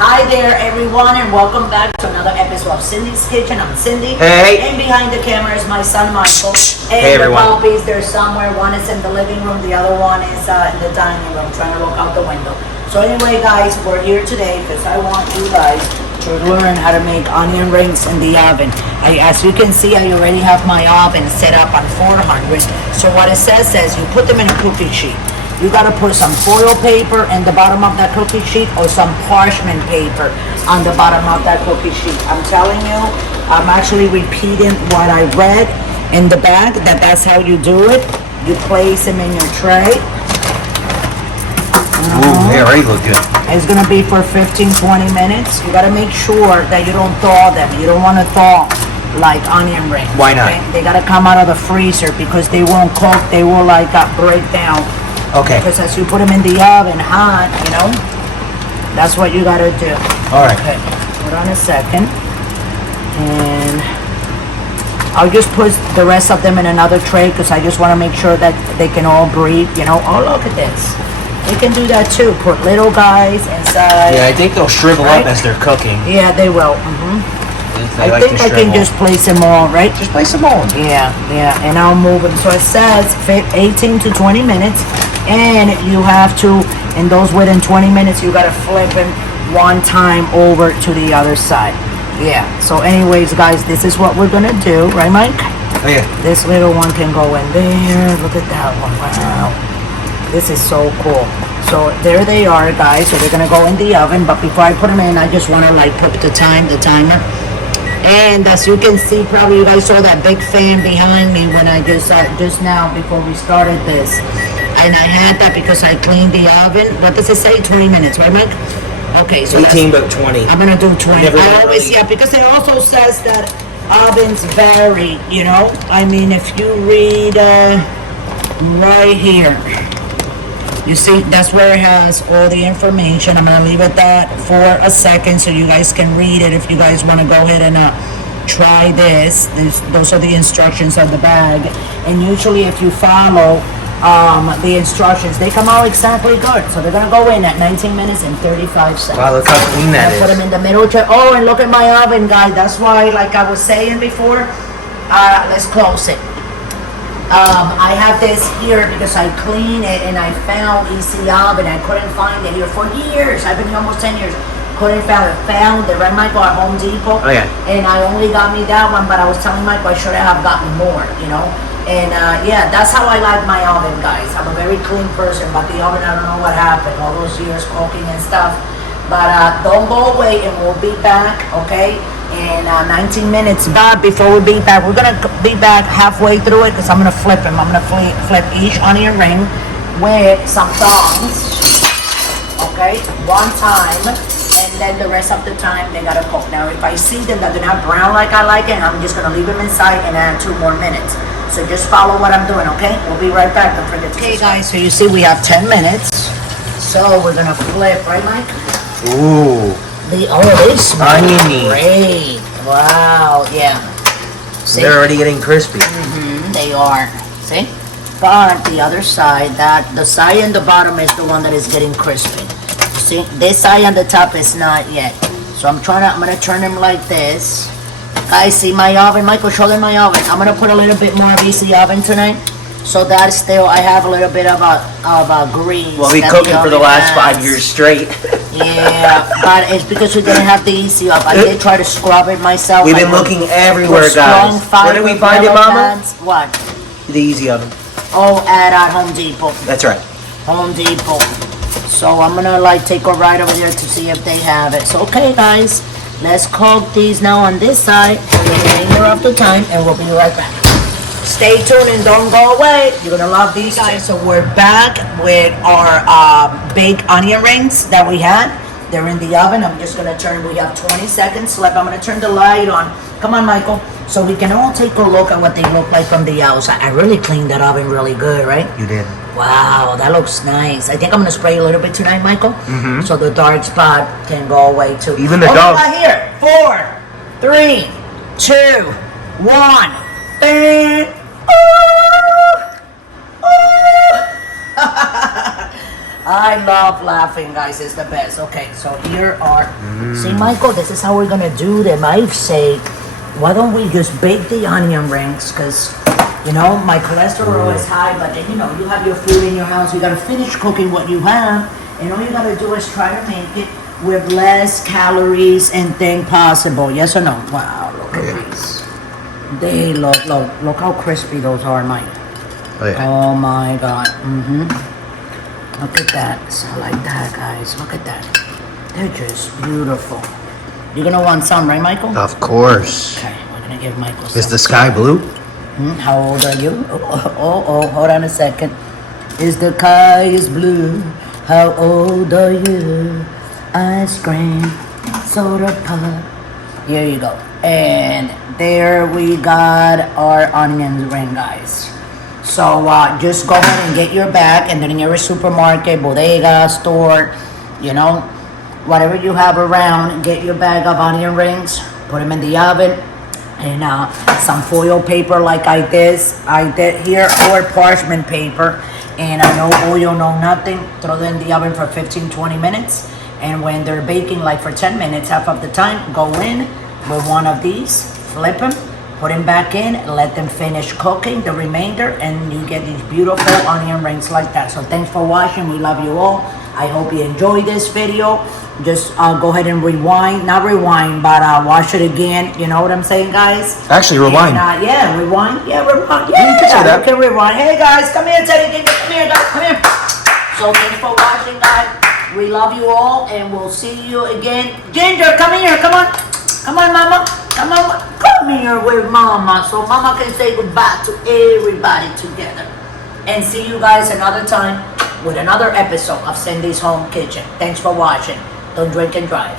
Hi there, everyone, and welcome back to another episode of Cindy's Kitchen. I'm Cindy. Hey. And behind the camera is my son, Michael. And Hey, everyone. the puppies, they're somewhere. One is in the living room, the other one is in the dining room, trying to look out the window. So anyway, guys, we're here today because I want you guys to learn how to make onion rings in the oven. As you can see, I already have my oven set up on 400. So what it says you put them in a cookie sheet. You gotta put some foil paper in the bottom of that cookie sheet or some parchment paper on the bottom of that cookie sheet. I'm telling you, I'm actually repeating what I read in the bag, that's how you do it. You place them in your tray. Ooh, they already look good. It's gonna be for 15-20 minutes. You gotta make sure that you don't thaw them. You don't wanna thaw like onion rings. Why not? Okay? They gotta come out of the freezer because they won't cook. They will like break down. Okay. Because as you put them in the oven hot, you know, that's what you gotta do. All right. Okay, hold on a second. And I'll just put the rest of them in another tray because I just want to make sure that they can all breathe, you know. Oh, look at this. You can do that too. Put little guys inside. Yeah, I think they'll shrivel Right? up as they're cooking. Yeah, they will. They I like think to I can shrivel. just place them all, right? Just place them on. Yeah, and I'll move them. So it says 18 to 20 minutes, and you have to, in those within 20 minutes, you gotta flip them one time over to the other side. Yeah, so anyways, guys, this is what we're gonna do, right, Mike? Oh, yeah. This little one can go in there. Look at that one, wow. This is so cool. So there they are, guys. So they're gonna go in the oven, but before I put them in, I just wanna like put the timer. And as you can see, probably you guys saw that big fan behind me when I just now before we started this. And I had that because I cleaned the oven. What does it say? 20 minutes, right, Mike? Okay, so 18 but 20. I'm gonna do 20. Never I always, really- yeah, because it also says that ovens vary, you know? I mean, if you read right here, you see, that's where it has all the information. I'm gonna leave it that for a second so you guys can read it if you guys wanna go ahead and try this. Those are the instructions on the bag. And usually if you follow the instructions, they come out exactly good. So they're gonna go in at 19 minutes and 35 seconds. Wow, look how clean that I put them is. in the middle. Oh, and look at my oven, guys. That's why, like I was saying before, let's close it. I have this here because I cleaned it and I found EC oven. I couldn't find it here for years. I've been here almost 10 years. Couldn't found it, right, Michael, at Home Depot. Oh, yeah. And I only got me that one, but I was telling Michael I should have gotten more, you know. And yeah, that's how I like my oven, guys. I'm a very clean person, but the oven, I don't know what happened. All those years cooking and stuff. But don't go away, and we'll be back, okay? In 19 minutes. But before we be back, we're gonna be back halfway through it because I'm gonna flip them. I'm gonna flip each onion ring with some tongs, okay? One time, and then the rest of the time they gotta cook. Now, if I see them that they're not brown like I like it, I'm just gonna leave them inside and add 2 more minutes. So just follow what I'm doing, okay? We'll be right back. Don't forget to subscribe. Okay, guys. So you see, we have 10 minutes. So we're gonna flip, right, Mike? Ooh. They smell Oniony. great. Wow, yeah. See? They're already getting crispy. They are. See? But the other side, the side and the bottom is the one that is getting crispy. See? This side and the top is not yet. So I'm gonna turn them like this. Guys, see my oven? Michael, show them my oven. I'm gonna put a little bit more of EC oven tonight. So that still, I have a little bit of a grease. Well, we that cooking for the oven last has. 5 years straight. Yeah, but it's because we didn't have the EC up. I did try to scrub it myself. We've I been put- looking put everywhere, strong guys. Where did we fiber find it, Brillo Mama? pads. What? The easy oven. Oh, at Home Depot. That's right. Home Depot. So I'm gonna like take a ride over there to see if they have it. So okay, guys, let's cook these now on this side for the remainder of the time, and we'll be right back. Stay tuned and don't go away. You're gonna love these guys. So we're back with our big onion rings that we had. They're in the oven. I'm just gonna turn. We have 20 seconds left. I'm gonna turn the light on. Come on, Michael. So we can all take a look at what they look like from the outside. I really cleaned that oven really good, right? You did. Wow, that looks nice. I think I'm gonna spray a little bit tonight, Michael. So the dark spot can go away too. Even the oh, dog. Right here. 4, 3, 2, 1. Bang. I love laughing, guys. It's the best. Okay, so here are. See, Michael, this is how we're gonna do them. I say, why don't we just bake the onion rings? Because, you know, my cholesterol is high, but then, you know, you have your food in your house. You gotta finish cooking what you have, and all you gotta do is try to make it with less calories and thing possible. Yes or no? Wow, look at these. They look how crispy those are, Mike. Oh yeah. Oh my God. Look at that. So like that, guys. Look at that. They're just beautiful. You're gonna want some, right, Michael? Of course. Okay, we're gonna give Michael some. Is the sky blue? How old are you? Oh, hold on a second. Is the sky is blue? How old are you? Ice cream, soda pop. Here you go. And there we got our onion ring, guys. So just go ahead and get your bag, and then in your supermarket, bodega, store, you know, whatever you have around, get your bag of onion rings, put them in the oven, and some foil paper like I did here, or parchment paper, and no oil, no nothing. Throw them in the oven for 15-20 minutes, and when they're baking like for 10 minutes, half of the time, go in with one of these, flip them, put them back in, let them finish cooking the remainder, and you get these beautiful onion rings like that. So thanks for watching. We love you all. I hope you enjoyed this video. Just go ahead and rewind, not rewind, but watch it again. You know what I'm saying, guys? Actually, rewind. And, yeah, rewind. Yeah, rewind. Yeah, you can say that. You can rewind. Hey guys, come here, Teddy. Come here, guys. Come here. So thanks for watching, guys. We love you all, and we'll see you again. Ginger, come here. Come on. Come on, Mama. Come on. Come here with Mama, so Mama can say goodbye to everybody together. And see you guys another time with another episode of Cindy's Home Kitchen. Thanks for watching. Don't drink and drive.